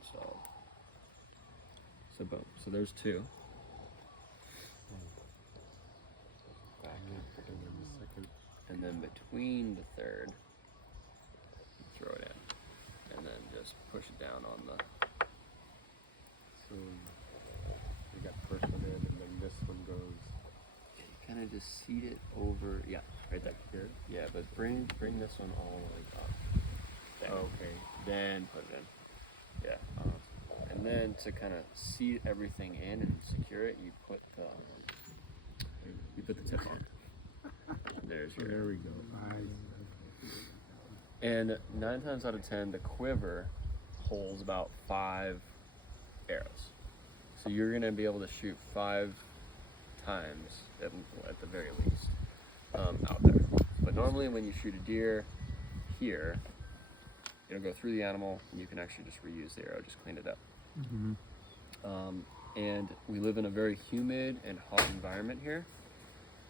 installed. So boom. So there's 2. And then between the third, throw it in, and then just push it down on the. So we got the first one in, and then this one goes. Kind of just seat it over, yeah, right there. Here? Yeah, but bring this one all the way up. There. Okay. Then put it in. Yeah. And then to kind of seat everything in and secure it, you put the tip on. There's your. There we go. And 9 times out of 10, the quiver holds about 5 arrows. So you're gonna be able to shoot 5 times at the very least out there. But normally when you shoot a deer here, it'll go through the animal and you can actually just reuse the arrow, just clean it up. And we live in a very humid and hot environment here.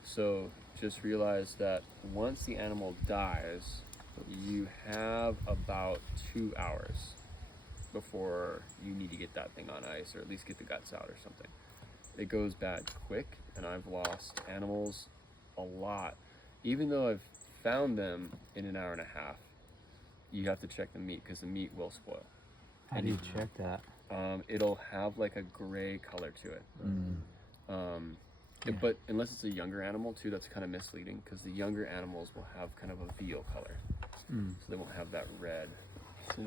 So just realize that once the animal dies, you have about 2 hours before you need to get that thing on ice, or at least get the guts out or something. It goes bad quick, and I've lost animals a lot. Even though I've found them in an hour and a half, you have to check the meat because the meat will spoil. How do you check that? It'll have like a gray color to it. But unless it's a younger animal too, that's kind of misleading because the younger animals will have kind of a veal color. So they won't have that red. So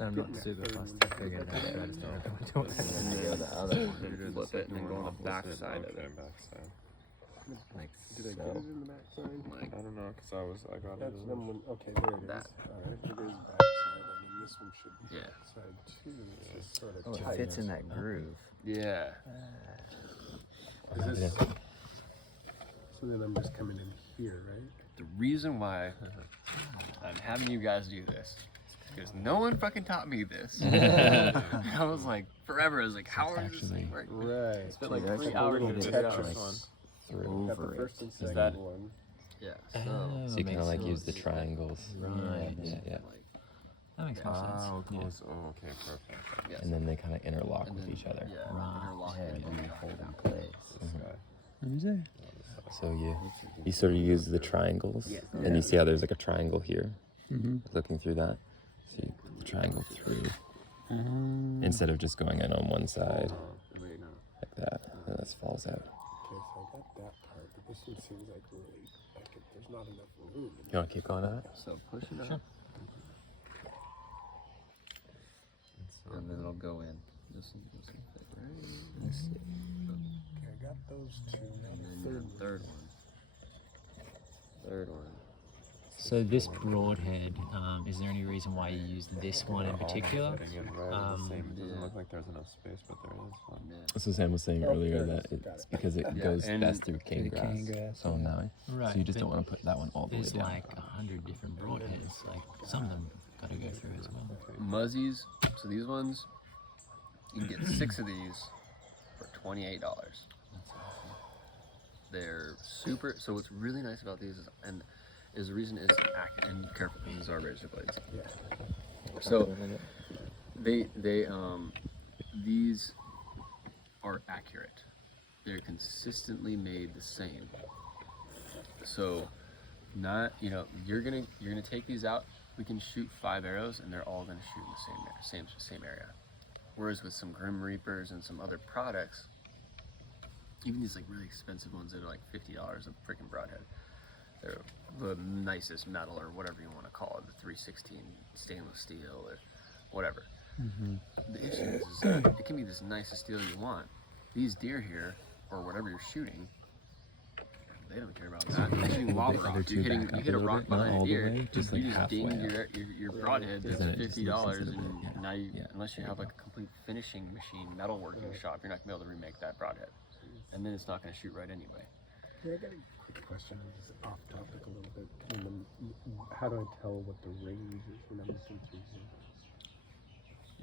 I'm not super fast to figure it out. Flip it and then go on the back side of it. Like Did I so. get it in the back side? Like I don't know, because I got it. That's in number one. Okay, there it is. that. Alright, it is back side, and then this one should be Yeah. side too. It's just sort of Oh, it tight. fits in that groove. Yeah. Is this, so then I'm just coming in here, right? The reason why I'm having you guys do this is because no one fucking taught me this. I was like, forever, I was like, how are this thing work? Right. Spent like That's 3 a hours little to bit figure out. Tetris like one. through Got the over it. first and second that- one. Yeah, So so you kind of like use the sense. triangles. Right. Yeah, yeah. like, That makes more sense. Oh, close. Oh, okay, perfect. yes. And then they kind of interlock And with then, each other. Yeah, Right. interlock And it. you hold in place. This guy. So you sort of use the triangles, and you see how there's like a triangle here. Looking through that, so you put the triangle through instead of just going in on one side Wait, no. like that, and this falls out. Okay, so I got that part, but this one seems like really, like there's not enough room. You want to keep going at it? So push it up. And then it'll go in. This one fit right. Let's see. Okay, I got those two. Now And the then third the third one. Third one. So this broadhead, is there any reason why you use this one in particular? It doesn't look like there's enough space, but there is one. Yeah. So Sam was saying earlier that it's because it goes and best through cane the cane grass. grass, So on Maui. Right, So you just but don't want to put that one all the way There's down. like 100 different broadheads. Like some of them got to go through as well. Muzzies. So these ones, you can get 6 of these for $28. They're super. So what's really nice about these is the reason is accurate. And careful, these are razor blades. Yeah. So these are accurate. They're consistently made the same. So not, you're gonna take these out. We can shoot 5 arrows and they're all gonna shoot in the same area. Whereas with some Grim Reapers and some other products, even these like really expensive ones that are like $50 a freaking broadhead, they're the nicest metal or whatever you want to call it, the 316 stainless steel or whatever. The issue is that it can be this nicest steel you want. These deer here, or whatever you're shooting, they don't care about that. You're shooting lava rock. You hit a rock behind a deer, just you like just ding halfway your broadhead that's Then it just $50, looks into the and board, now unless you have like a complete finishing machine, metalworking shop, you're not gonna be able to remake that broadhead, and then it's not gonna shoot right anyway. Yeah, I got a quick question. This is off topic a little bit. How do I tell what the range is when I'm listening to you?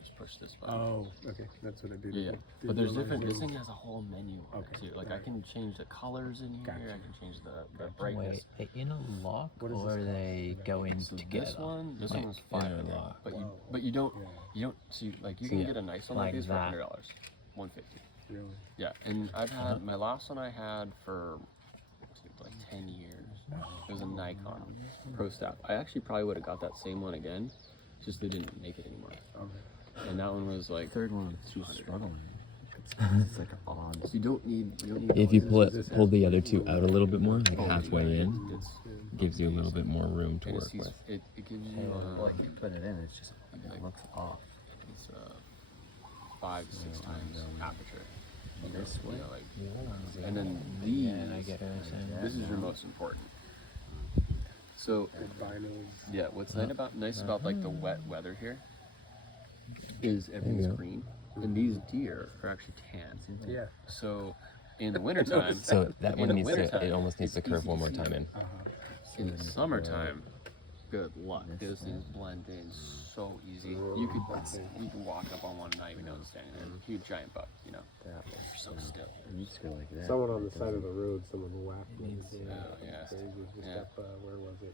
just push this button. Oh, okay. That's what I did. Yeah, Didn't but there's realize different. it This was- thing has a whole menu on it Okay, too. Like I alright. can change the colors in here. Gotcha. I can change the brightness. Wait, they interlock What is this or called? they go in So together? this one was $500. interlock. But you don't Yeah. see like you So can yeah, get a nice one like like these for that. $100, $150. Really? Yeah, and I've had my last one I had for like 10 years. It was a Nikon Pro Staff. I actually probably would have got that same one again, just they didn't make it anymore. Okay. And that one was like Third one, I'm 200. struggling. It's like odd. So you don't need If you noise. pull the other two out a little bit more, like Oh, halfway in, It's gives you a little bit more room to and work it's these, with. it gives you Like you put it in, it's just it looks off. it's 5 to 6 times aperture. This way? You know, like, and then these. Yeah, I get what you're saying. This is your most important. So Like vinyls. yeah, what's nice about like the wet weather here is everything's go. green, and these deer are actually tan. Yeah. So in the wintertime, So that in one the needs to, wintertime, it almost needs to it's curve easy one more to time see. in. In the summertime, good luck. Those things blend in so easy. You could walk up on one and not even know it's standing there. Huge giant buck, you know. They're so still. You just go like that. Someone on the side of the road, someone whacked me. yeah. Crazy. Just Yeah. up, where was it?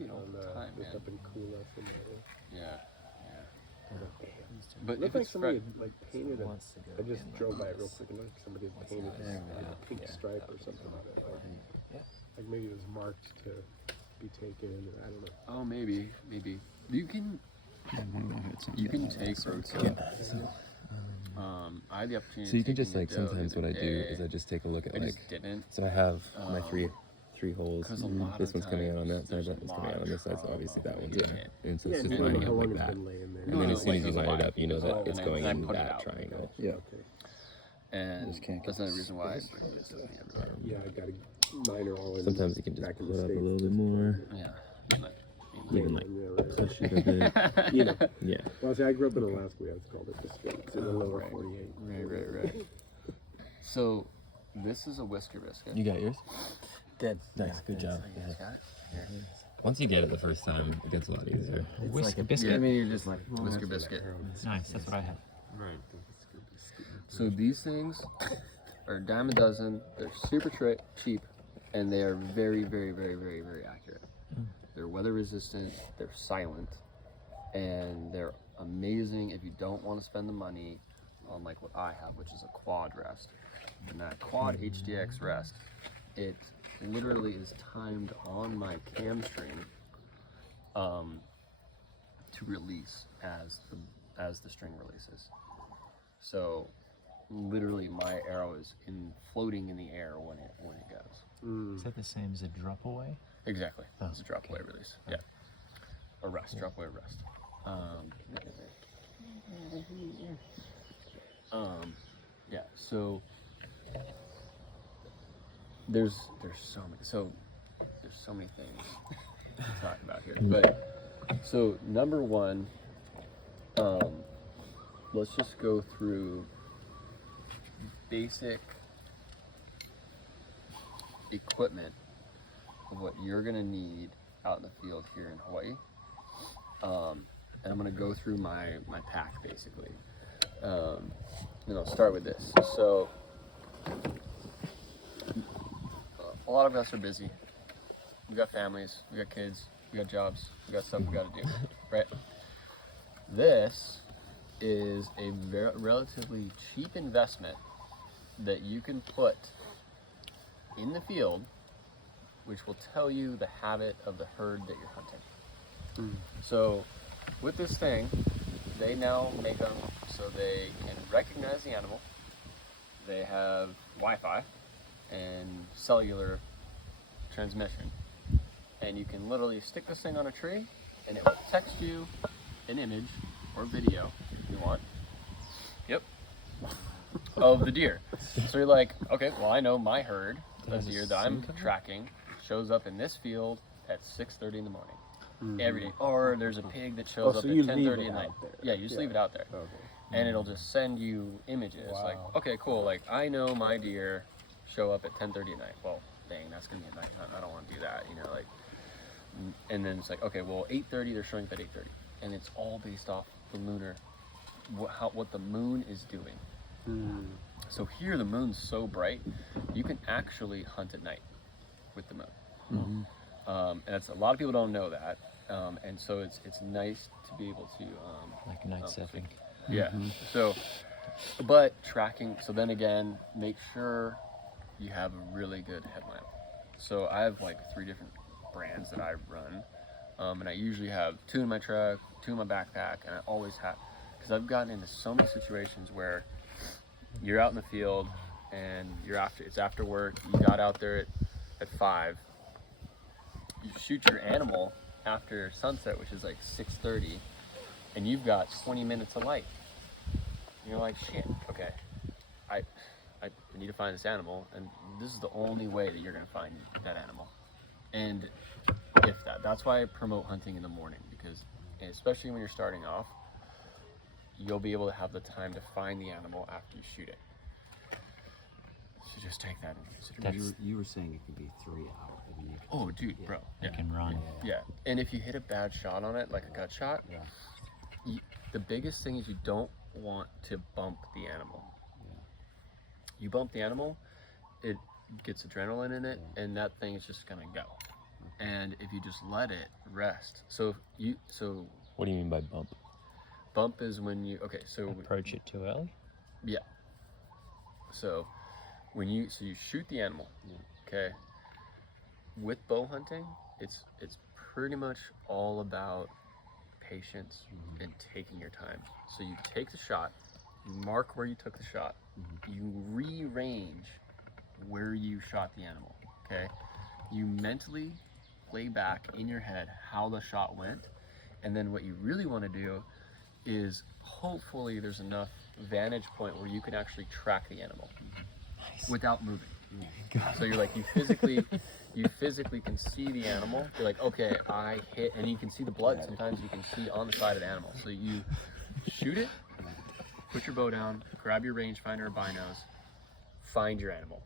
You know, time, just man. up in Kula somewhere. Yeah. But Looked if like it's somebody fresh, had like painted it. I just drove by it real quick and looked like somebody had painted a pink stripe or something on it. Like maybe it was marked to be taken, or I don't know. oh maybe. You can take road kill. I had the opportunity. So you to can take just in like the doe sometimes the what I other do day. is I just take a look at I like, just didn't. so I have my three holes. 'Cause a lot This of one's coming out on that times side, there's that a one's lot coming out of on this side, so trouble. obviously that one's Yeah. in. And so Yeah, it's and just you lining know how up long like it's that. been laying there. And then No, as soon as like, you there's a line it line. up, you know There's a that line, it's and going I in put it that out. triangle. Yeah. Okay. And Just can't that's get another reason why I this. bring this with me everywhere. Yeah, I got a minor all in. Sometimes you can just back in put the up a States. little bit more. Yeah. Even like Yeah, right. push it a bit. You know. Yeah. Well, see, I grew up in Alaska. We always called it the States in the lower right. 48. Right. So, this is a whisker biscuit. You got yours? Dead. Nice, good job. You guys got it? Once you get it the first time, it gets a lot easier. Whisker I biscuit. mean, you're just like Whisker biscuit. Nice, that's what I have. So these things are a dime a dozen. They're super cheap, and they are very, very, very, very, very accurate. They're weather resistant. They're silent, and they're amazing if you don't want to spend the money on like what I have, which is a quad rest. And that quad HDX rest, it literally is timed on my cam string to release as the string releases. So literally my arrow is floating in the air when it goes. Is that the same as a drop away? Exactly. Oh, It's a drop away release. Yeah. A rest, drop away rest. Yeah, so there's so many things to talk about here. But so number one, let's just go through basic equipment of what you're gonna need out in the field here in Hawaii. And I'm gonna go through my pack basically. And I'll start with this. So a lot of us are busy. We got families, we got kids, we got jobs, we got stuff we gotta do, right? This is a relatively cheap investment that you can put in the field, which will tell you the habit of the herd that you're hunting. So with this thing, they now make them so they can recognize the animal. They have Wi-Fi and cellular transmission. And you can literally stick this thing on a tree and it will text you an image or video if you want. Yep. Of the deer. So you're like, okay, well I know my herd of deer that I'm tracking shows up in this field at 6:30 in the morning. Every day. Or there's a pig that shows up so at you 10:30 leave it at night. out there. Yeah, you just leave it out there. Okay. And it'll just send you images. Like, okay, cool. Like, I know my deer show up at 10:30 at night. Well, dang, that's gonna be a night hunt. I don't want to do that. You know, like. And then it's like, okay, well, 8:30 they're showing up at 8:30, and it's all based off the lunar what the moon is doing. So here the moon's so bright, you can actually hunt at night with the moon. And it's a lot of people don't know that, and so it's nice to be able to Like night surfing. yeah. So, but tracking. So then again, make sure you have a really good headlamp. So I have like 3 different brands that I run, and I usually have 2 in my truck, 2 in my backpack, and I always have, because I've gotten into so many situations where you're out in the field and it's after work. You got out there at 5. You shoot your animal after sunset, which is like 6:30, and you've got 20 minutes of light. And you're like, shit, okay, I need to find this animal, and this is the only way that you're gonna find that animal. And that's why I promote hunting in the morning, because especially when you're starting off, you'll be able to have the time to find the animal after you shoot it. So just take that into consideration. You were saying it could be 3 hours. I mean, Oh, dude, bro. You can run. Yeah, and if you hit a bad shot on it, like a gut shot, the biggest thing is you don't want to bump the animal. You bump the animal, it gets adrenaline in it, and that thing is just gonna go. And if you just let it rest, so What do you mean by bump? bump is when you Approach it too early. Yeah. So when you shoot the animal, okay. With bow hunting, it's pretty much all about patience and taking your time. So you take the shot, you mark where you took the shot, you rearrange where you shot the animal. Okay. You mentally play back in your head how the shot went, and then what you really want to do is hopefully there's enough vantage point where you can actually track the animal without moving. So you're like, you physically can see the animal. You're like, okay, I hit, and you can see the blood. Sometimes you can see on the side of the animal. So you shoot it, put your bow down, grab your rangefinder or binos, find your animal.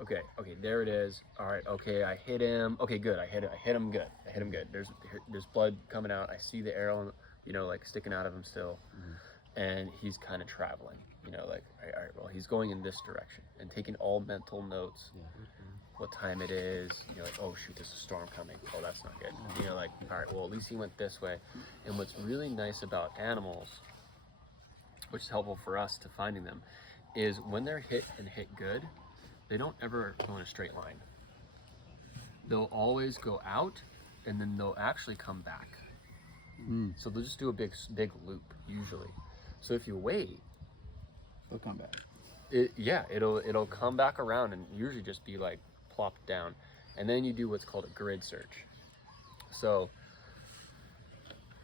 Okay, there it is. All right, okay, I hit him. Okay, good, I hit him good. There's blood coming out. I see the arrow, like sticking out of him still. And he's kind of traveling, like, all right, well, he's going in this direction, and taking all mental notes, what time it is, like, oh shoot, there's a storm coming, oh, that's not good, like, all right, well, at least he went this way. And what's really nice about animals, which is helpful for us to finding them, is when they're hit good, they don't ever go in a straight line. They'll always go out, and then they'll actually come back. So they'll just do a big loop usually. So if you wait, They'll come back. it'll come back around and usually just be like plopped down, and then you do what's called a grid search. So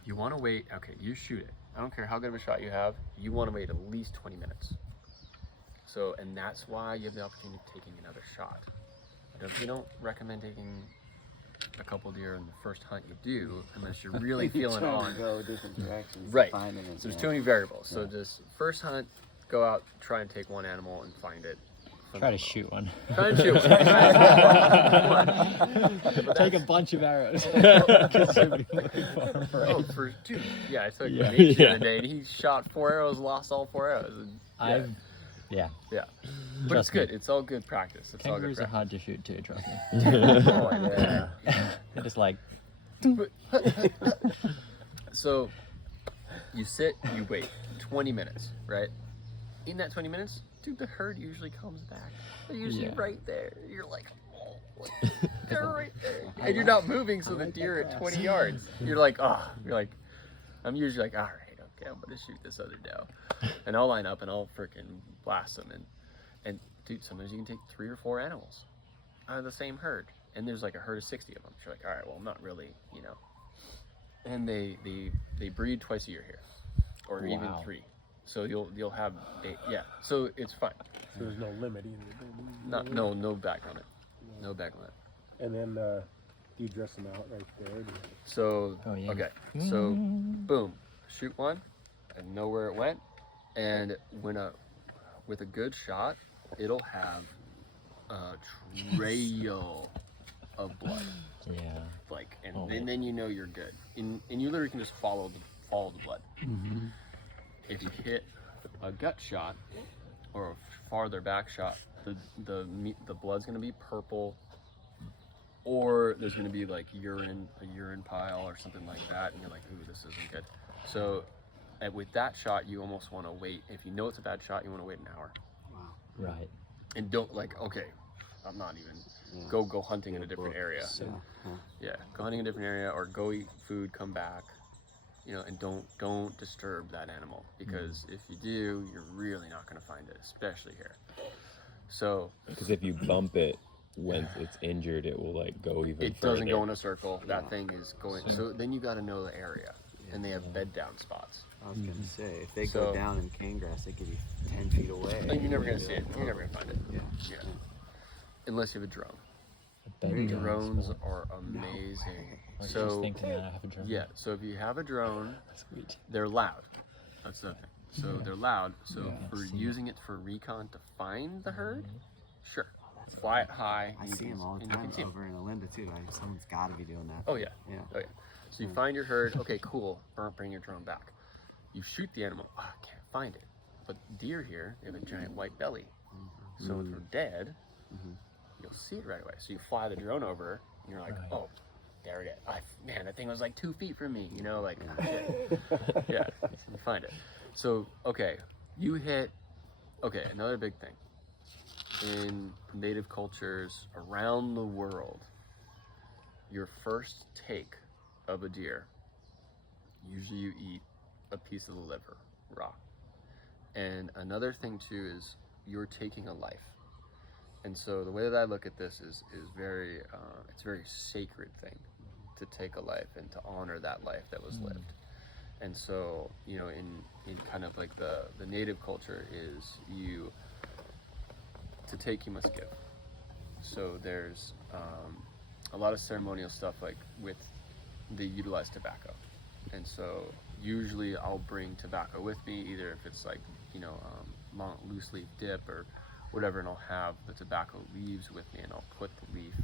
you want to wait. Okay, you shoot it. I don't care how good of a shot you have. You want to wait at least 20 minutes. So, and that's why you have the opportunity of taking another shot. You don't recommend taking a couple deer in the first hunt you do, unless you're really feeling on. Go different directions. Right. Finding it, So there's too many variables. So just first hunt, go out, try and take one animal and find it. Try to shoot one. Try and shoot one. Take a bunch of arrows. Oh, dude. Yeah, I took Nate the other day, and he shot 4 arrows, lost all 4 arrows. And, Yeah. But it's good. It's all good practice. It's Kangaroos all are good hard to shoot too, trust me. Oh, yeah. They're just like, So you sit, you wait 20 minutes, right? In that 20 minutes, dude, the herd usually comes back. They're usually right there. You're like, oh, they're right there. And you're not moving, so the deer at 20 yards. You're like, I'm usually like, all right, okay, I'm gonna shoot this other doe. And I'll line up and I'll freaking blast them. And dude, sometimes you can take 3 or 4 animals out of the same herd. And there's like a herd of 60 of them. So you're like, all right, well, I'm not really, And they breed twice a year here, or even 3. So you'll have, so it's fine. So there's no limit either. No back on it. No back on it. And then do you dress them out right there? So, yeah. okay, so boom, shoot one and know where it went. And with a good shot, it'll have a trail of blood. yeah. Like, and then you know you're good. And you literally can just follow the blood. if you hit a gut shot or a farther back shot, the blood's gonna be purple, or there's gonna be like a urine pile or something like that, and you're like, ooh, this isn't good. So with that shot, you almost want to wait. If you know it's a bad shot, you want to wait an hour. Right. And don't okay, I'm not even go hunting in a different area. Yeah, go hunting in a different area, or go eat food, come back, and don't disturb that animal, because if you do, you're really not going to find it, especially here. So because if you bump it when it's injured, it will like go even it further. doesn't go in a circle. That thing is going. So then you got to know the area, and they have bed down spots. I was gonna say, if they go down in cane grass, they could be 10 feet away. And you're never gonna see it. You're never gonna find it. Yeah. Unless you have a drone. Bed down Drones spot. are amazing. I was just So thinking that I have a drone. yeah, so if you have a drone, Sweet. they're loud. That's the thing. So they're loud. So for see using it for recon to find the herd, sure. Fly it high. I you see can- them all the and you time can see 'em. over in Olinda too. Someone's got to be doing that. Oh yeah. Yeah. Oh yeah. So you find your herd. Okay, cool. Bring your drone back. You shoot the animal. Oh, I can't find it. But deer here, they have a giant white belly. So if they're dead, you'll see it right away. So you fly the drone over, and you're like, Right. oh, there it is. Man, that thing was like 2 feet from me. Like, shit. Yeah, you find it. So, okay, you hit. Okay, another big thing. In native cultures around the world, your first take of a deer, usually you eat a piece of the liver raw. And another thing too is you're taking a life. And so the way that I look at this is very it's a very sacred thing to take a life and to honor that life that was lived. And so in kind of like the native culture is to take you must give. So there's a lot of ceremonial stuff, like they utilize tobacco, and so usually I'll bring tobacco with me, either if it's like long loose leaf dip or whatever, and I'll have the tobacco leaves with me, and I'll put the leaf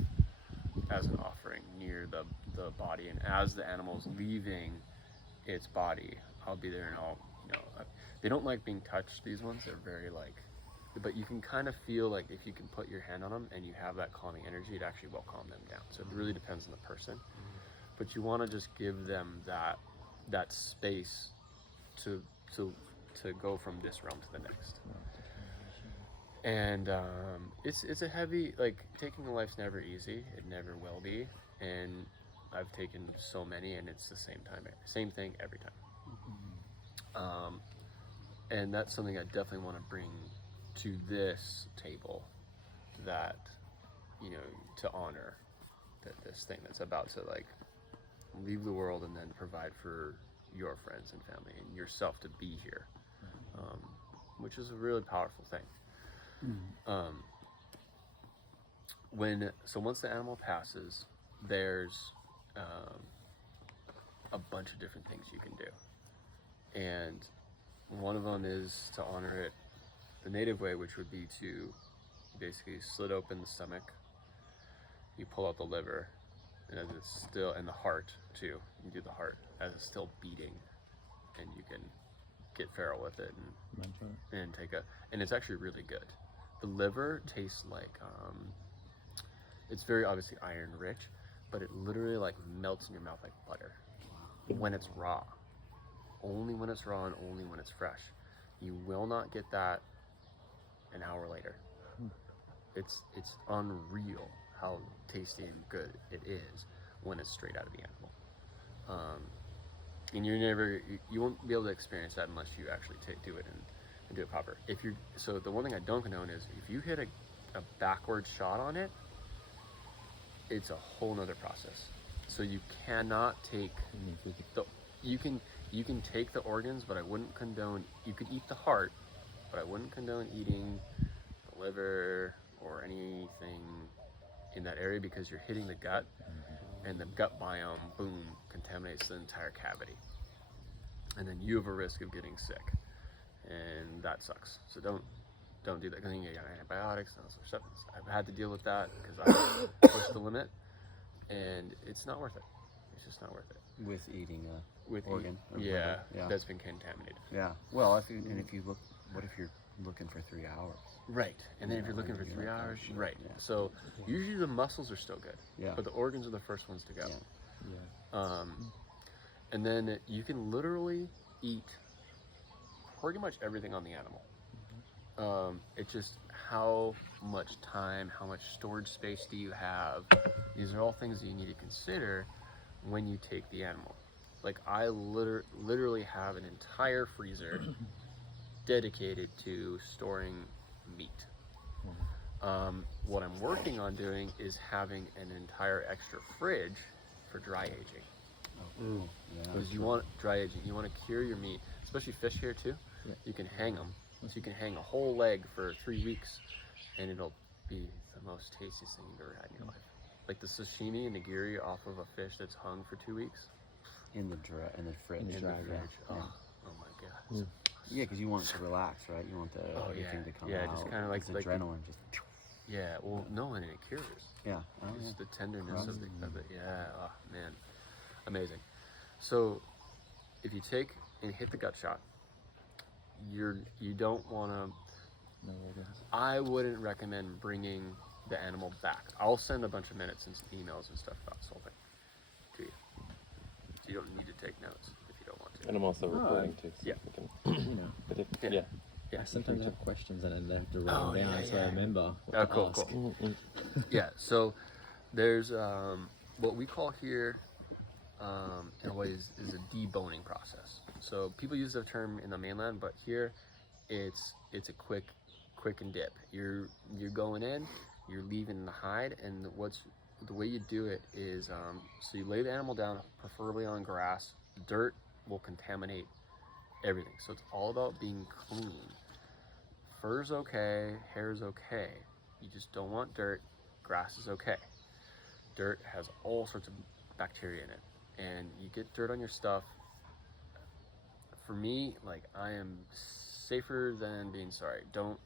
as an offering near the body, and as the animal's leaving its body, I'll be there, and I'll they don't like being touched, these ones. They're very but you can kind of feel like if you can put your hand on them and you have that calming energy, it actually will calm them down. So it really depends on the person, but you want to just give them that space to go from this realm to the next. And it's a heavy, taking a life's never easy. It never will be. And I've taken so many, and it's the same thing every time. And that's something I definitely want to bring to this table, that to honor this thing that's about to leave the world and then provide for your friends and family and yourself to be here, which is a really powerful thing. Once the animal passes, there's a bunch of different things you can do, and one of them is to honor it the native way, which would be to basically slit open the stomach, you pull out the liver, and as it's still, and the heart too, you do the heart as it's still beating, and you can get feral with it and and it's actually really good. The liver tastes like it's very obviously iron rich, but it literally melts in your mouth like butter when it's raw. Only when it's raw and only when it's fresh. You will not get that an hour later. It's unreal how tasty and good it is when it's straight out of the animal. And you won't be able to experience that unless you actually do it and do it proper. So the one thing I don't condone is if you hit a backward shot on it, it's a whole nother process. So you cannot take you can take the organs, but I wouldn't condone. You could eat the heart, but I wouldn't condone eating the liver or anything in that area, because you're hitting the gut, and the gut biome, boom, contaminates the entire cavity, and then you have a risk of getting sick, and that sucks. So don't do that, because you got antibiotics and all sorts of stuff. I've had to deal with that because I pushed the limit, and it's not worth it. It's just not worth it. With eating a With organ. or yeah, liver. Yeah. that's been contaminated. Yeah. Well, if you look, what if you're looking for 3 hours? Right, and then if Yeah, you're looking for like 3 that hours, shit, right. yeah. So usually the muscles are still good, Yeah. but the organs are the first ones to go. Yeah. And then you can literally eat pretty much everything on the animal. It's just how much time, how much storage space do you have? These are all things that you need to consider when you take the animal. Like I literally have an entire freezer dedicated to storing meat. What I'm working on doing is having an entire extra fridge for dry aging. Yeah. Because you want dry aging, you want to cure your meat, especially fish here too. Yeah. You can hang them, so you can hang a whole leg for 3 weeks, and it'll be the most tastiest thing you've ever had in your life. Like the sashimi and nigiri off of a fish that's hung for 2 weeks In the fridge. in the dry, fridge. yeah. Oh my god. Yeah, because you want it to relax, right? You want the everything to come out. just kind of like It's like adrenaline. Just yeah. Well, no, and it cures. yeah. Oh, yeah. Just the tenderness Crust. of it. Yeah. Oh man, amazing. So if you take and hit the gut shot, you don't want to. I wouldn't recommend bringing the animal back. I'll send a bunch of minutes and emails and stuff about this whole thing to you. So you don't need to take notes if you don't want to. And I'm also recording too. So yeah. we can, You know, but if, Yeah. yeah. Yeah. I sometimes have questions and I have to write Oh, them down yeah, so I yeah. remember what Oh, to cool, ask. cool. Yeah. So there's what we call here in Hawaii is a deboning process. So people use the term in the mainland, but here it's a quick and dip. You're going in, you're leaving the hide, and the way you do it is so you lay the animal down, preferably on grass. Dirt will contaminate everything, so it's all about being clean. Fur's okay, hair's okay. You just don't want dirt. Grass is okay. Dirt has all sorts of bacteria in it, and you get dirt on your stuff. For me, like I am safer than being sorry. Don't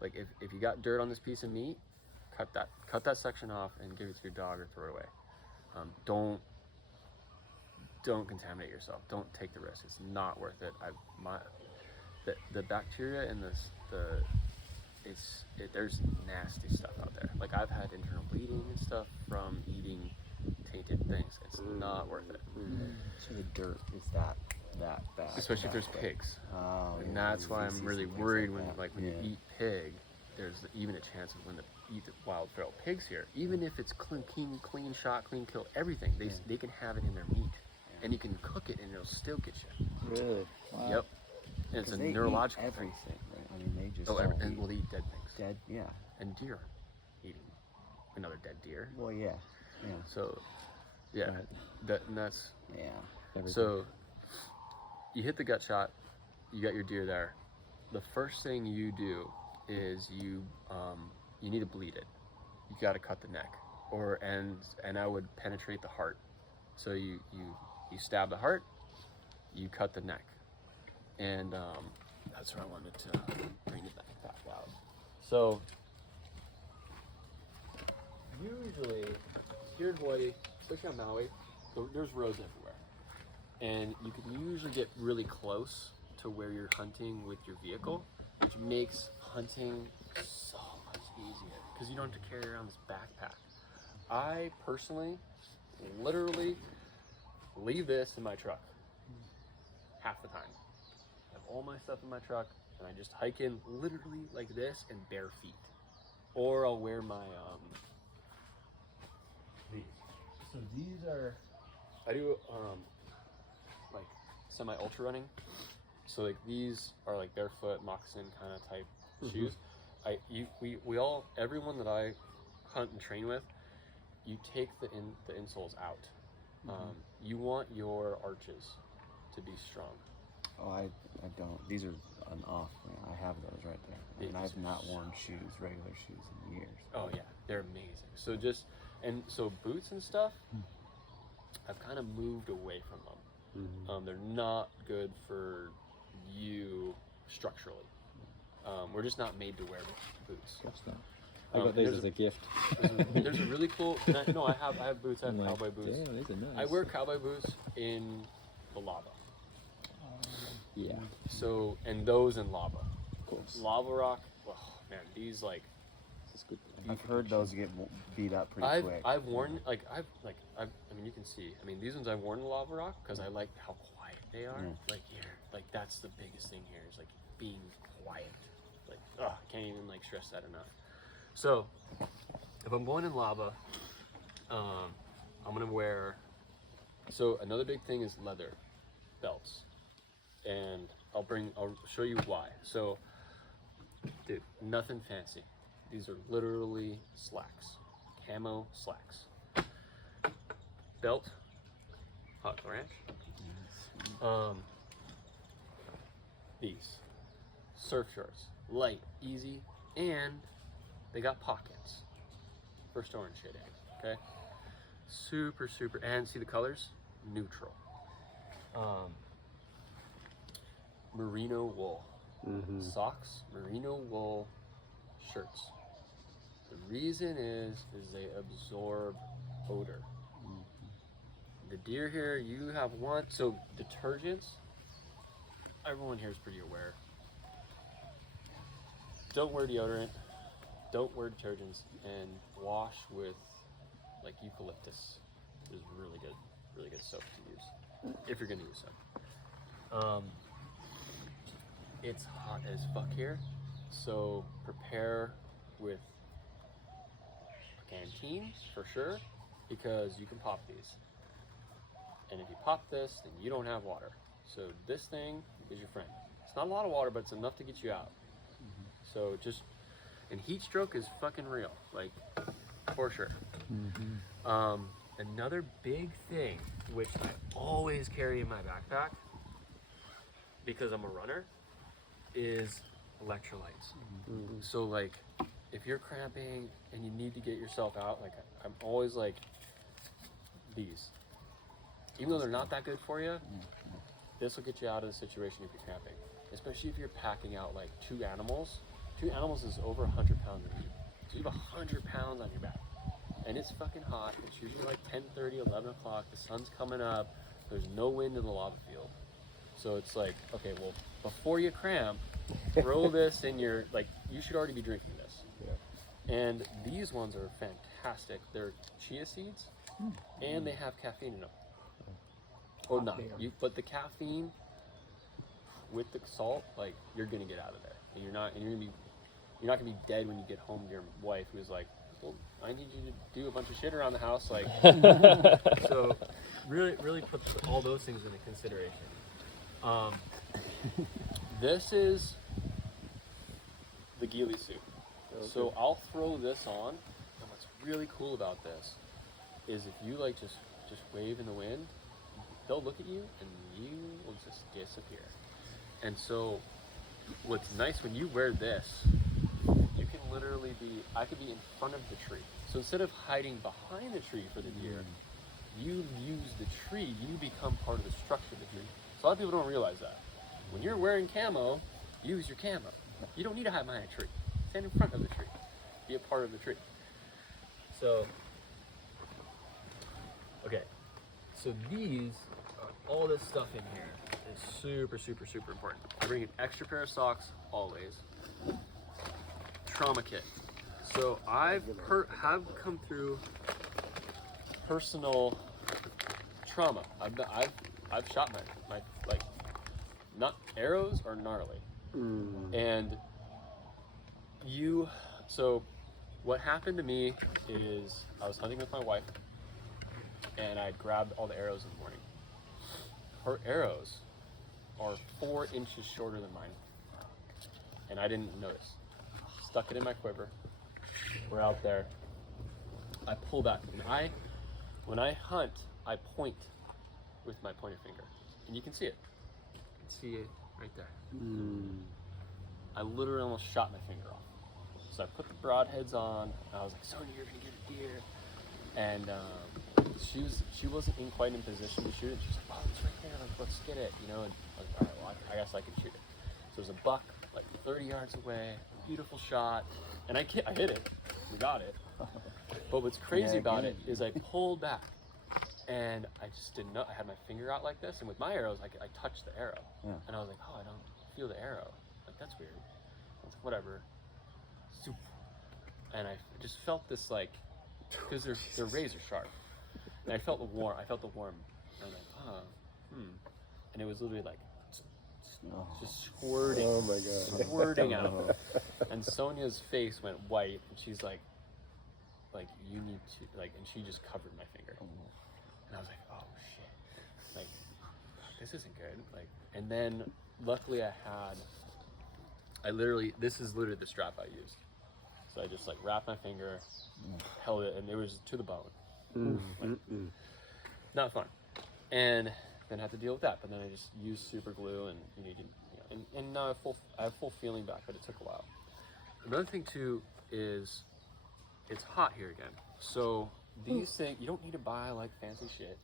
like if you got dirt on this piece of meat, cut that section off and give it to your dog or throw it away. Don't contaminate yourself. Don't take the risk. It's not worth it. The bacteria in there's nasty stuff out there. Like I've had internal bleeding and stuff from eating tainted things. It's not worth it. So the dirt is that bad. Especially if there's pigs. Oh, And yeah, that's why I'm feces really and things worried that. when you eat pig, there's even a chance of when you eat the wild feral pigs here, even if it's clean shot, clean kill, everything, they can have it in their meat. And you can cook it and it'll still get you. Really? Wow. Yep. And it's a They neurological eat thing. everything, right? I mean, they just And we'll eat dead things. dead. Yeah. And deer. Eating another dead deer. Well, yeah. Yeah. So, yeah. And that's Yeah. so you hit the gut shot, you got your deer there. The first thing you do is you need to bleed it. You got to cut the neck, and I would penetrate the heart. So you stab the heart, you cut the neck, and that's where I wanted to bring the backpack out. So usually here in Hawaii, especially on Maui, there's roads everywhere, and you can usually get really close to where you're hunting with your vehicle, which makes hunting so much easier because you don't have to carry around this backpack. I personally literally leave this in my truck half the time. I have all my stuff in my truck and I just hike in literally like this and bare feet, or I'll wear my these. So these are, I do like semi ultra running. So like these are like barefoot moccasin kind of type shoes. Everyone that I hunt and train with, you take the insoles out. You want your arches to be strong. Oh, I don't. These are an off. Man. I have those right there. And I've not worn shoes, regular shoes, in years. Oh yeah, they're amazing. So boots and stuff, I've kind of moved away from them. They're not good for you structurally. We're just not made to wear boots. I got these as a gift. There's a really cool. No, I have boots. I have cowboy boots. Yeah, these are nice. I wear cowboy boots in the lava. Yeah. So and those in lava. Of course. Lava rock. Oh man, these like. This is good. I've heard those get beat up pretty quick. I've worn I mean you can see. I mean these ones I've worn in lava rock because I like how quiet they are. Like here, like that's the biggest thing here is like being quiet. Like I can't even like stress that enough. So if I'm going in lava, I'm gonna wear. So another big thing is leather belts, and I'll show you why. So, dude, nothing fancy. These are literally slacks, camo slacks. Belt, hot ranch. These surf shorts, light, easy, and they got pockets for storing shit in. Okay, super, and see the colors, neutral. Merino wool socks, merino wool shirts. The reason is they absorb odor. The deer here, you have one. So detergents, everyone here is pretty aware. Don't wear deodorant, don't wear detergents, and wash with like eucalyptus. Is really good soap to use if you're gonna use soap. It's hot as fuck here, so prepare with a canteen for sure, because you can pop these. And if you pop this, then you don't have water. So this thing is your friend. It's not a lot of water, but it's enough to get you out. So just, and heat stroke is fucking real, like for sure. Another big thing, which I always carry in my backpack, because I'm a runner, is electrolytes. So like, if you're cramping and you need to get yourself out, like I'm always like these. Even though they're not that good for you, this will get you out of the situation if you're cramping. Especially if you're packing out like two animals. 2 animals is over 100 pounds of meat. So you have 100 pounds on your back. And it's fucking hot. It's usually like 10:30, 11 o'clock. The sun's coming up. There's no wind in the lava field. So it's like, okay, well, before you cramp, throw this in your, like, you should already be drinking this. Yeah. And these ones are fantastic. They're chia seeds, and they have caffeine in them. Or not, but the caffeine with the salt, like, you're gonna get out of there. And you're not gonna be dead when you get home to your wife who's like, well, I need you to do a bunch of shit around the house, like. So, really put all those things into consideration. This is the ghillie suit. Okay. So I'll throw this on, and what's really cool about this is if you like just wave in the wind, they'll look at you and you will just disappear. And so what's nice when you wear this, you can literally I could be in front of the tree. So instead of hiding behind the tree for the deer, you use the tree, you become part of the structure of the tree. So a lot of people don't realize that. When you're wearing camo, use your camo. You don't need to hide behind a tree. Stand in front of the tree. Be a part of the tree. So, okay. So these, all this stuff in here is super, super, super important. I bring an extra pair of socks always. Trauma kit. So have come through personal trauma. I've shot my like, not arrows are gnarly. And so what happened to me is I was hunting with my wife and I grabbed all the arrows in the morning. Her arrows are 4 inches shorter than mine. And I didn't notice. Stuck it in my quiver. We're out there. I pull back. When I hunt, I point with my pointer finger. And you can see it. You can see it right there. I literally almost shot my finger off. So I put the broadheads on. And I was like, Sonia, you're gonna get a deer. And she wasn't quite in position to shoot it. She's like, oh, it's right there. Like, let's get it. You know. And I was like, all right, well, I guess I can shoot it. So there's a buck like 30 yards away. Beautiful shot. And I hit it. we got it. But what's crazy about it is I pulled back, and I just didn't know. I had my finger out like this, and with my arrows, I touched the arrow, and I was like, oh, I don't feel the arrow. Like, that's weird. I was like, whatever. Zoop. And I just felt this, like, because they're razor sharp, and I felt the warm. And I was like, and it was literally like just squirting, Oh my God. squirting out. And Sonia's face went white, and she's like, you need to, like, and she just covered my finger. And I was like, oh shit, like, this isn't good. Like, and then luckily this is literally the strap I used. So I just like wrapped my finger, held it, and it was to the bone. Like, not fun. And then had to deal with that. But then I just used super glue, and and now I have full feeling back, but it took a while. Another thing too is it's hot here again. So these things, you don't need to buy like fancy shit.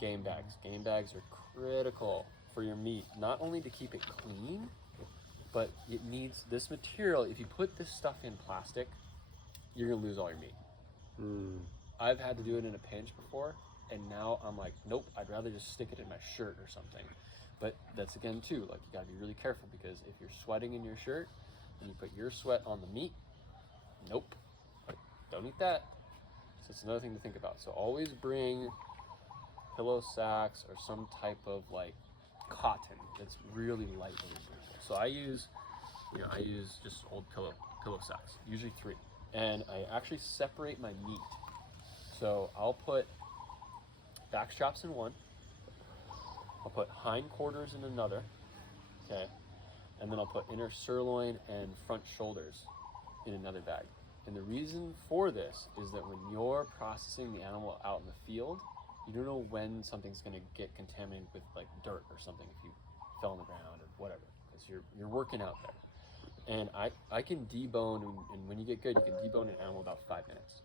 Game bags. Game bags are critical for your meat, not only to keep it clean, but it needs this material. If you put this stuff in plastic, you're gonna lose all your meat. I've had to do it in a pinch before, and now I'm like, nope, I'd rather just stick it in my shirt or something. But that's again too, like, you gotta be really careful, because if you're sweating in your shirt and you put your sweat on the meat, nope, like, don't eat that. So it's another thing to think about. So always bring pillow sacks or some type of like cotton that's really lightweight and breathable. So I use just old pillow sacks, usually 3, and I actually separate my meat. So I'll put back straps in one, I'll put hind quarters in another, okay, and then I'll put inner sirloin and front shoulders in another bag. And the reason for this is that when you're processing the animal out in the field, you don't know when something's going to get contaminated with like dirt or something if you fell on the ground or whatever, because you're working out there. And I can debone, and when you get good, you can debone an animal in about 5 minutes.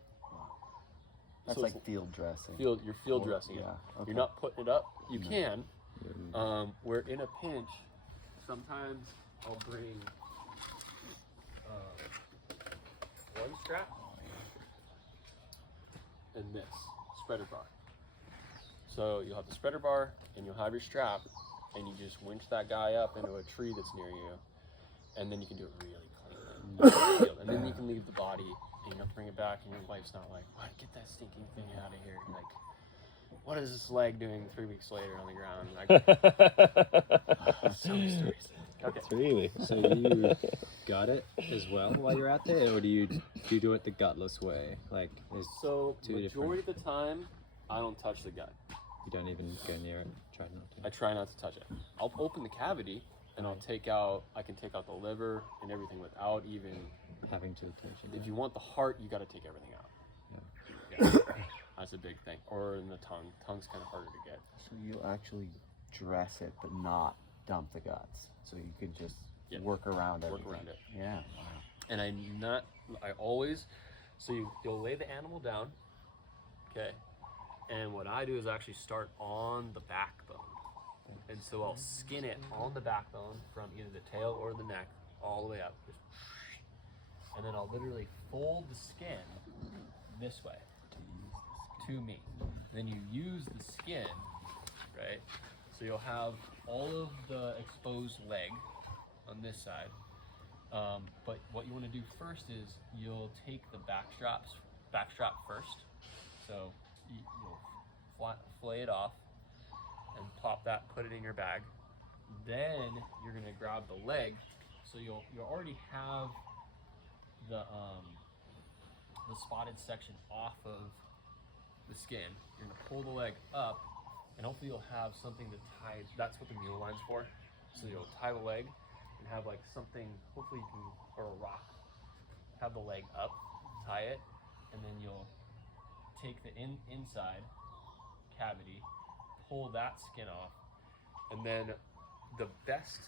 That's So like field dressing. you're field dressing it. Yeah. Okay. You're not putting it up. You can. We're in a pinch. Sometimes I'll bring one strap and this spreader bar. So you'll have the spreader bar and you'll have your strap, and you just winch that guy up into a tree that's near you, and then you can do it really clean. And then you can leave the body, and you don't have to bring it back, and your wife's not like, what, get that stinking thing out of here. Like, what is this leg doing 3 weeks later on the ground? Like, so many stories. Okay. Really? So you gut it as well while you're out there, or do you do it the gutless way? Like, there's So two majority of the time, I don't touch the gut. you don't even go near it. Try not to. I try not to touch it. I'll open the cavity, and I can take out the liver and everything without even Having to touch it. If you want the heart, you got to take everything out. Yeah. That's a big thing. Or in the tongue. Tongue's kind of harder to get. So you actually dress it, but not dump the guts. So you could just work around everything. Work around it. Yeah. Wow. And you'll lay the animal down, okay? And what I do is actually start on the backbone. And so I'll skin it on the backbone from either the tail or the neck all the way up. And then I'll literally fold the skin this way to me. Then you use the skin, right? So you'll have all of the exposed leg on this side. But what you want to do first is you'll take the backstrap first. So you'll fillet it off and pop that, put it in your bag. Then you're gonna grab the leg. So you'll already have the spotted section off of the skin. You're gonna pull the leg up, and hopefully you'll have something to tie. That's what the mule line's for. So you'll tie the leg and have like something, hopefully you can, or a rock, have the leg up, tie it, and then you'll take the inside cavity, pull that skin off, and then the best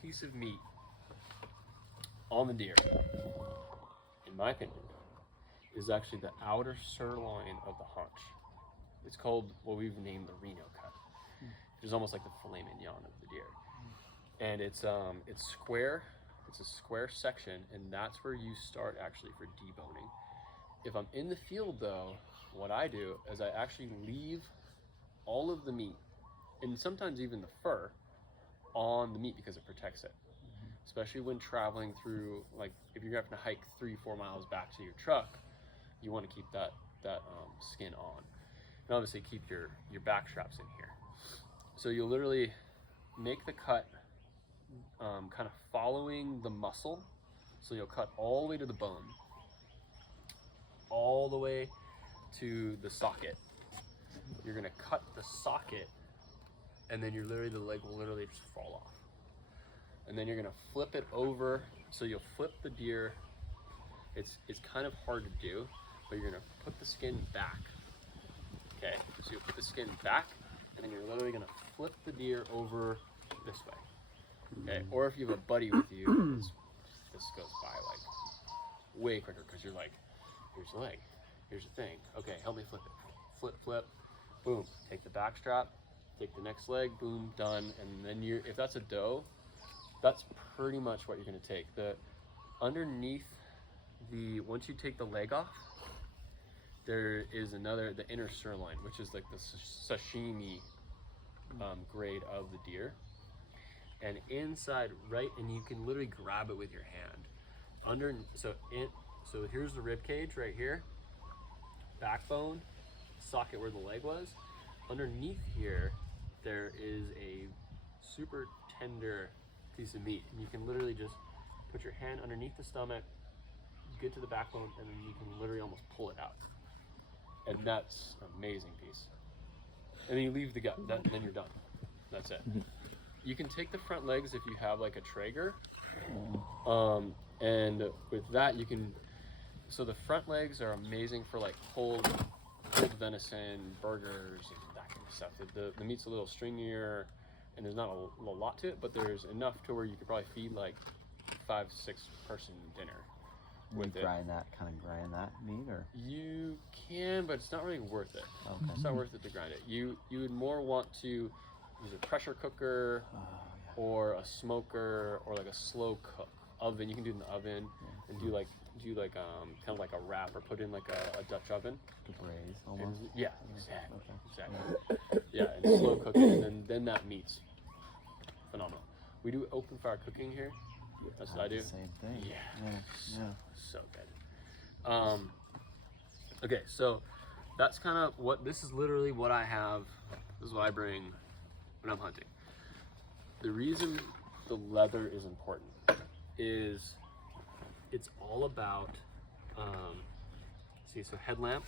piece of meat on the deer, in my opinion, is actually the outer sirloin of the haunch. It's called what we've named the Reno cut, which is almost like the filet mignon of the deer. And it's square, It's a square section, and that's where you start actually for deboning. If I'm in the field though, what I do is I actually leave all of the meat, and sometimes even the fur, on the meat because it protects it. Especially when traveling through, like if you're having to hike 3-4 miles back to your truck, you want to keep that skin on. And obviously keep your back straps in here. So you'll literally make the cut kind of following the muscle. So you'll cut all the way to the bone, all the way to the socket. You're gonna cut the socket, and then the leg will literally just fall off. And then you're gonna flip it over. So you'll flip the deer. It's kind of hard to do, but you're gonna put the skin back. Okay, so you put the skin back, and then you're literally gonna flip the deer over this way. Okay, or if you have a buddy with you, this goes by like way quicker because you're like, here's the leg, here's the thing. Okay, help me flip it. Flip, flip, boom. Take the back strap, take the next leg, boom, done. And then if that's a doe, that's pretty much what you're gonna take. The underneath once you take the leg off, there is the inner sirloin, which is like the sashimi grade of the deer. And inside, right, and you can literally grab it with your hand. So here's the rib cage right here, backbone, socket where the leg was. Underneath here, there is a super tender piece of meat, and you can literally just put your hand underneath the stomach, get to the backbone, and then you can literally almost pull it out. And that's an amazing piece. And then you leave the gut, then you're done. That's it. You can take the front legs if you have like a Traeger. And with that so the front legs are amazing for like cold venison, burgers, and that kind of stuff. The meat's a little stringier, and there's not a lot to it, but there's enough to where you could probably feed like 5-6 person dinner with it. Grind that meat, or you can, but it's not really worth it. Okay. It's not worth it to grind it. You would more want to use a pressure cooker or a smoker or like a slow cook oven. You can do it in the oven and do like kind of like a wrap, or put in like a Dutch oven. to braise almost. Yeah, exactly. Yeah, and slow cook it, and then that meat's phenomenal. We do open fire cooking here. That's what I do. Same thing. Yeah. So good. Okay, so that's kind of this is literally what I have. This is what I bring when I'm hunting. The reason the leather is important is it's all about, so headlamp,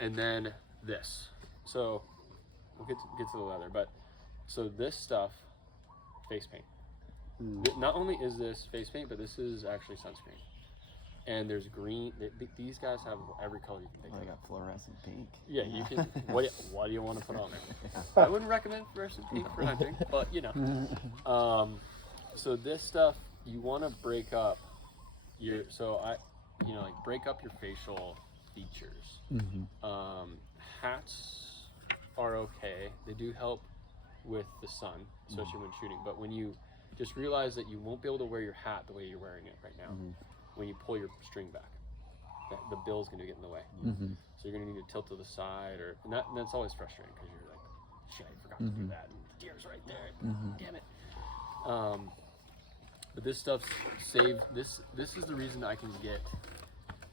and then this. So we'll get to the leather, but so this stuff, face paint. Not only is this face paint, but this is actually sunscreen. And there's green. These guys have every color you can think of. They got fluorescent pink. Yeah, you can. What do you want to put on there? I wouldn't recommend fluorescent pink for hunting, but you know. So this stuff you want to break up break up your facial features. Hats are okay. They do help with the sun, especially when shooting. But when you just realize that you won't be able to wear your hat the way you're wearing it right now, when you pull your string back, the bill's going to get in the way. So you're going to need to tilt to the side, and that's always frustrating because you're like, shit, I forgot to do that, and the deer's right there. Damn it. But this stuff's saved. This is the reason I can get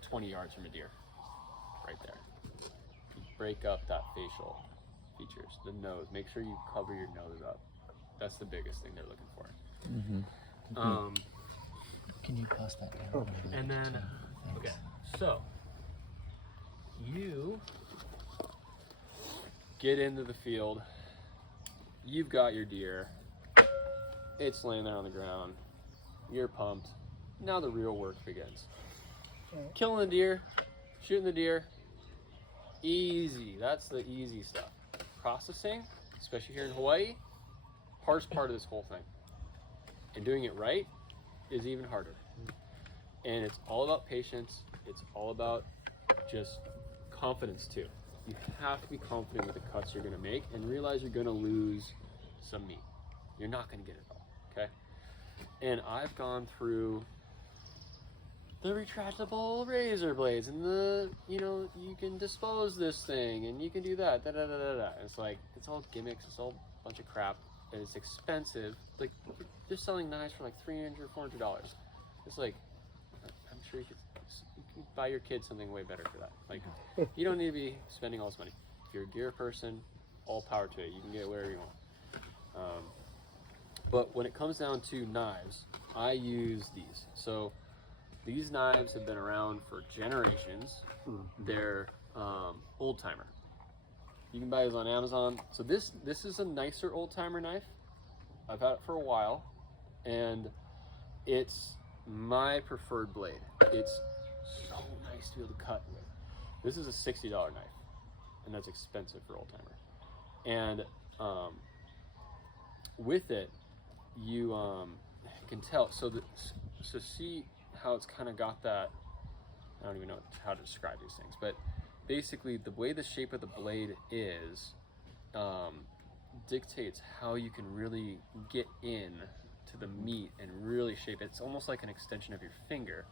20 yards from a deer, right there. You break up that facial features, the nose. Make sure you cover your nose up. That's the biggest thing they're looking for. Can you pass that down? And then, okay, so you get into the field. You've got your deer. It's laying there on the ground. You're pumped. Now the real work begins. Killing the deer, shooting the deer, easy. That's the easy stuff. Processing, especially here in Hawaii, hardest part of this whole thing. And doing it right is even harder. And it's all about patience. It's all about just confidence too. You have to be confident with the cuts you're gonna make and realize you're gonna lose some meat. You're not gonna get it all, okay? And I've gone through the retractable razor blades and the, you know, you can dispose this thing and you can do that, It's like, it's all gimmicks, it's all a bunch of crap, and it's expensive. Like, they're selling knives for like $300, $400. It's like, I'm sure you can buy your kid something way better for that. Like, you don't need to be spending all this money. If you're a gear person, all power to it. You can get whatever you want. But when it comes down to knives, I use these. So these knives have been around for generations. They're old timer. You can buy these on Amazon. So this is a nicer old timer knife. I've had it for a while, and it's my preferred blade. It's so nice to be able to cut with. This is a $60 knife, and that's expensive for old timer. And with it, you can tell. So see how it's kind of got that. I don't even know how to describe these things, but basically the way the shape of the blade is dictates how you can really get in to the meat and really shape it. It's almost like an extension of your finger.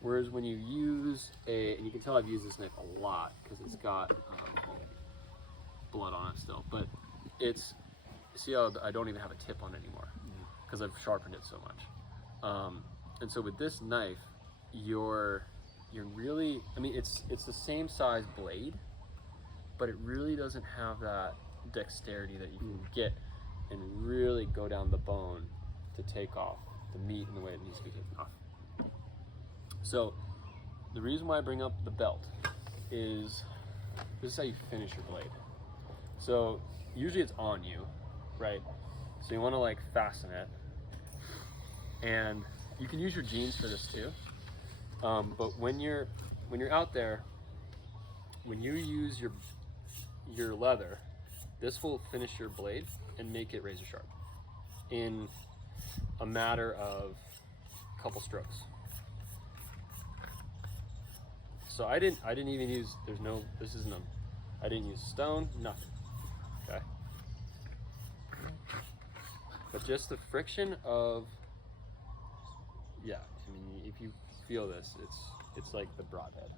Whereas when you use and you can tell I've used this knife a lot because it's got blood on it still, but see how I don't even have a tip on it anymore because I've sharpened it so much. And so with this knife, you're really, I mean, it's the same size blade, but it really doesn't have that dexterity that you can get and really go down the bone to take off the meat in the way it needs to be taken off. So the reason why I bring up the belt is this is how you finish your blade. So usually it's on you, right? So you want to like fasten it, and you can use your jeans for this too. But when you're out there, when you use your leather, this will finish your blade and make it razor sharp in a matter of a couple strokes. So I didn't even use, I didn't use stone, nothing, okay? But just the friction of, yeah, I mean, if you feel this, it's like the broadhead.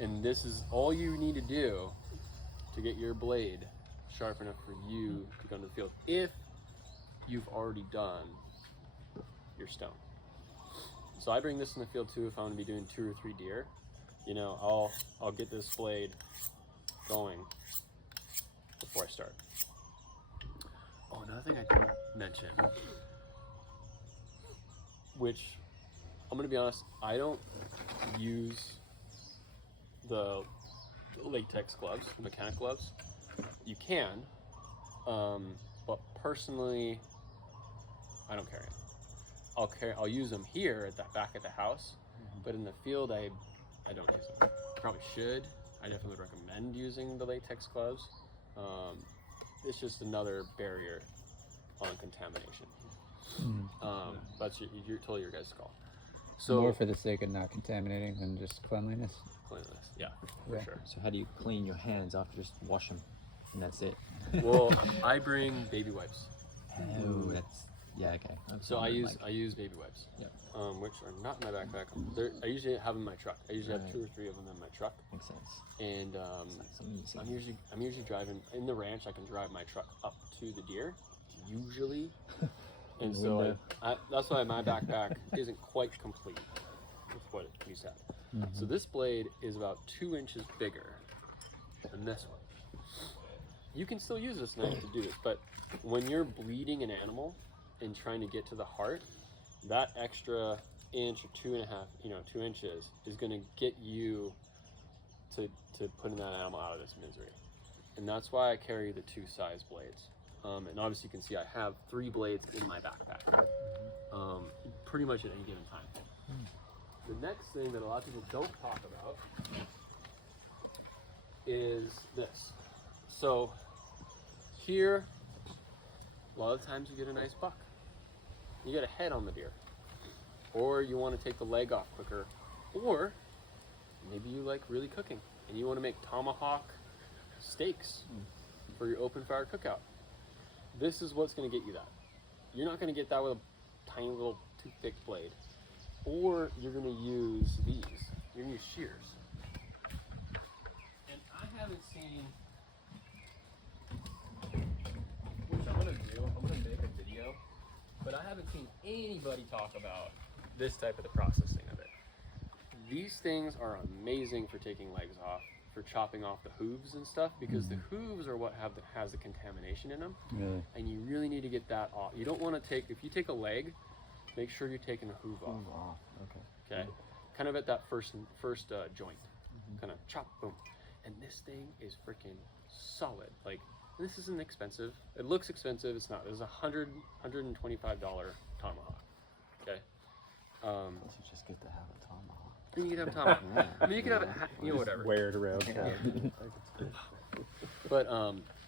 And this is all you need to do to get your blade sharp enough for you to go into the field if you've already done your stone. So I bring this in the field too if I'm gonna be doing 2 or 3 deer. You know, I'll get this blade going before I start. Oh, another thing I didn't mention, which I'm gonna be honest, I don't use the latex gloves, mechanic gloves. You can, but personally, I don't carry them. I'll use them here at the back at the house, but in the field, I don't use them. Probably should. I definitely would recommend using the latex gloves. It's just another barrier on contamination. That's totally your guys' call. So more for the sake of not contaminating than just cleanliness. Cleanliness, yeah, for sure. So how do you clean your hands after just wash them and that's it? Well, I bring baby wipes. Oh, that's, yeah, okay. So I use baby wipes, Yep. Which are not in my backpack. I usually have them in my truck. I usually have 2 or 3 of them in my truck. Makes sense. And I'm usually driving in the ranch. I can drive my truck up to the deer, usually. And so that's why my backpack isn't quite complete with what it used to have. So this blade is about 2 inches bigger than this one. You can still use this knife to do this, but when you're bleeding an animal and trying to get to the heart, that extra inch or 2 inches is going to get you to putting that animal out of this misery. And that's why I carry the 2 size blades. And obviously you can see I have 3 blades in my backpack, pretty much at any given time. The next thing that a lot of people don't talk about is this. So here, a lot of times you get a nice buck. You get a head on the deer. Or you want to take the leg off quicker. Or maybe you like really cooking and you want to make tomahawk steaks for your open fire cookout. This is what's going to get you that. you're not going to get that with a tiny little toothpick blade. Or you're going to use these. You're going to use shears. And I haven't seen, which I'm going to do, I'm going to make a video, but I haven't seen anybody talk about this type of the processing of it. These things are amazing for taking legs off, for chopping off the hooves and stuff, because the hooves are what has the contamination in them. Really? And you really need to get that off. You don't want to take, if you take a leg, make sure you're taking the hoof off. Okay. Okay, kind of at that first joint, kind of chop, boom. And this thing is freaking solid. Like, this isn't expensive. It looks expensive. It's not. It's $125 tomahawk. Okay. You should just get to have a tomahawk. You can have tomahawk. I mean, you can have it. You know, whatever. Wear it around town. But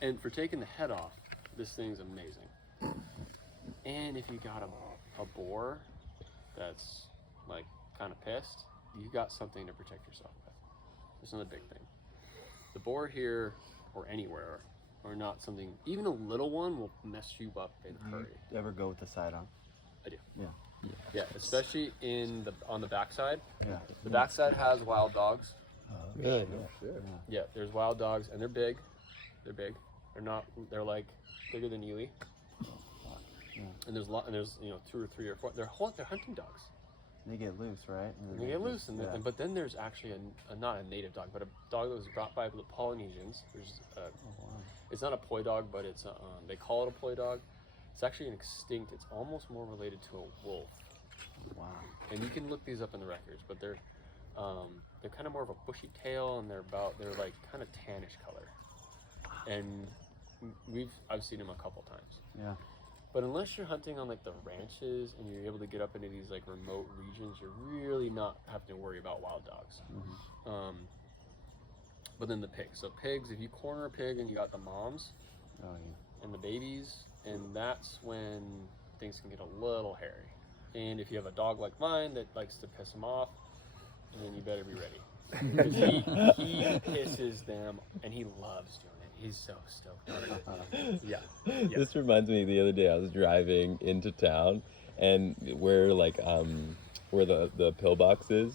and for taking the head off, this thing's amazing. And if you got a boar that's like kind of pissed, you got something to protect yourself with. That's another big thing. The boar here or anywhere are not something. Even a little one will mess you up in a hurry. You ever go with the side on? I do. Yeah. Yeah, especially on the backside. Yeah. The backside has wild dogs. Really? Yeah, there's wild dogs, and they're big. They're big. They're like bigger than Yui. Yeah. And there's 2 or 3 or 4. They're hunting dogs. They get loose, right? And they get loose, but then there's actually not a native dog, but a dog that was brought by the Polynesians. There's it's not a poi dog, but it's they call it a poi dog. It's actually an extinct. It's almost more related to a wolf. Wow. And you can look these up in the records, but they're kind of more of a bushy tail, and they're like kind of tannish color. And I've seen them a couple times. Yeah. But unless you're hunting on like the ranches and you're able to get up into these like remote regions, you're really not having to worry about wild dogs. But then the pigs. So pigs, if you corner a pig and you got the moms and the babies, and that's when things can get a little hairy. And if you have a dog like mine that likes to piss them off, then you better be ready. Because he pisses them, and he loves doing it. He's so stoked on it. Yeah. This reminds me, the other day I was driving into town, and where the pillbox is,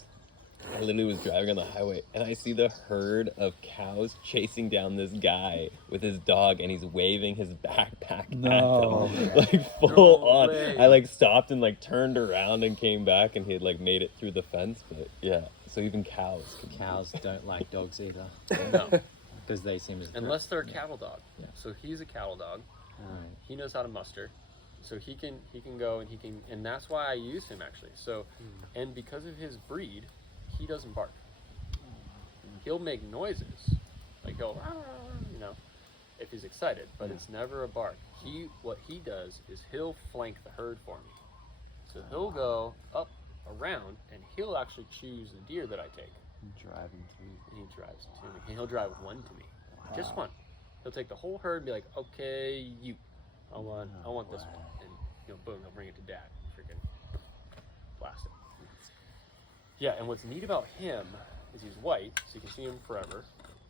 I literally was driving on the highway, and I see the herd of cows chasing down this guy with his dog, and he's waving his backpack at them, like full on. way. I like stopped and like turned around and came back, and he had like made it through the fence. But yeah, so even cows. Cows don't like dogs either. No. Because they seem as Unless they're a cattle dog. Yeah. So he's a cattle dog. Right. He knows how to muster. So he can go and that's why I use him actually. So and because of his breed, he doesn't bark. He'll make noises. Like he'll if he's excited, but it's never a bark. What he does is he'll flank the herd for me. So he'll go up around and he'll actually choose the deer that I take. Driving to me. And he drives to me. And he'll drive one to me. Just one. He'll take the whole herd and be like, okay, I want this one. And boom, he'll bring it to dad. Freaking blast it. Yeah, and what's neat about him is he's white, so you can see him forever.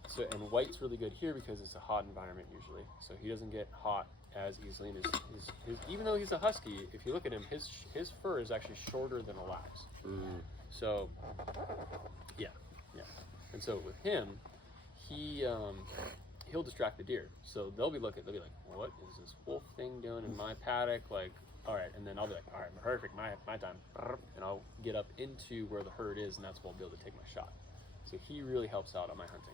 So and white's really good here because it's a hot environment usually. So he doesn't get hot as easily. And his even though he's a husky, if you look at him, his fur is actually shorter than a lap's. So yeah. And so with him, he'll distract the deer. So they'll be like, what is this wolf thing doing in my paddock? Like, all right. And then I'll be like, all right, perfect, my time. And I'll get up into where the herd is, and that's where I'll be able to take my shot. So he really helps out on my hunting.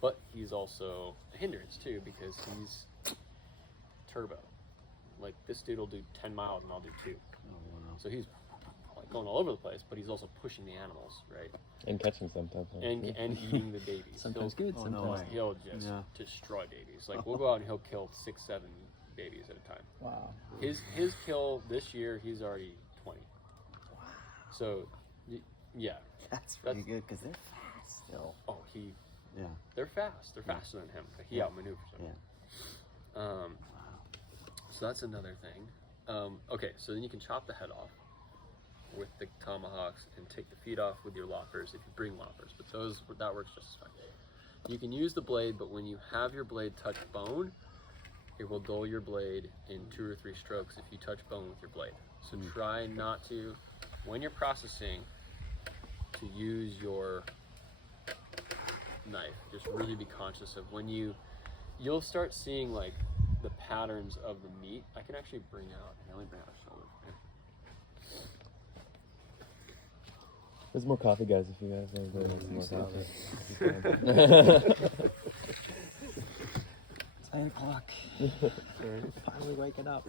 But he's also a hindrance too, because he's turbo. Like this dude will do 10 miles and I'll do 2. So he's like going all over the place, but he's also pushing the animals, right? And catching sometimes. And eating the babies. Sometimes good, sometimes he'll just destroy babies. Like we'll go out and he'll kill 6, 7 babies at a time. Wow. His kill this year, he's already 20. Wow. So, yeah. That's pretty good because they're fast still. Oh, they're fast. They're faster than him. He outmaneuvers them. Yeah. So that's another thing. Okay, so then you can chop the head off with the tomahawks and take the feet off with your loppers if you bring loppers, but that works just as fine. You can use the blade, but when you have your blade touch bone, it will dull your blade in 2 or 3 strokes if you touch bone with your blade. So try not to, when you're processing, to use your knife. Just really be conscious of when you'll start seeing like the patterns of the meat. I can actually bring out, let me bring out a shoulder. There's more coffee, guys, if you guys want to go some more coffee. It's 8 o'clock. Finally waking up.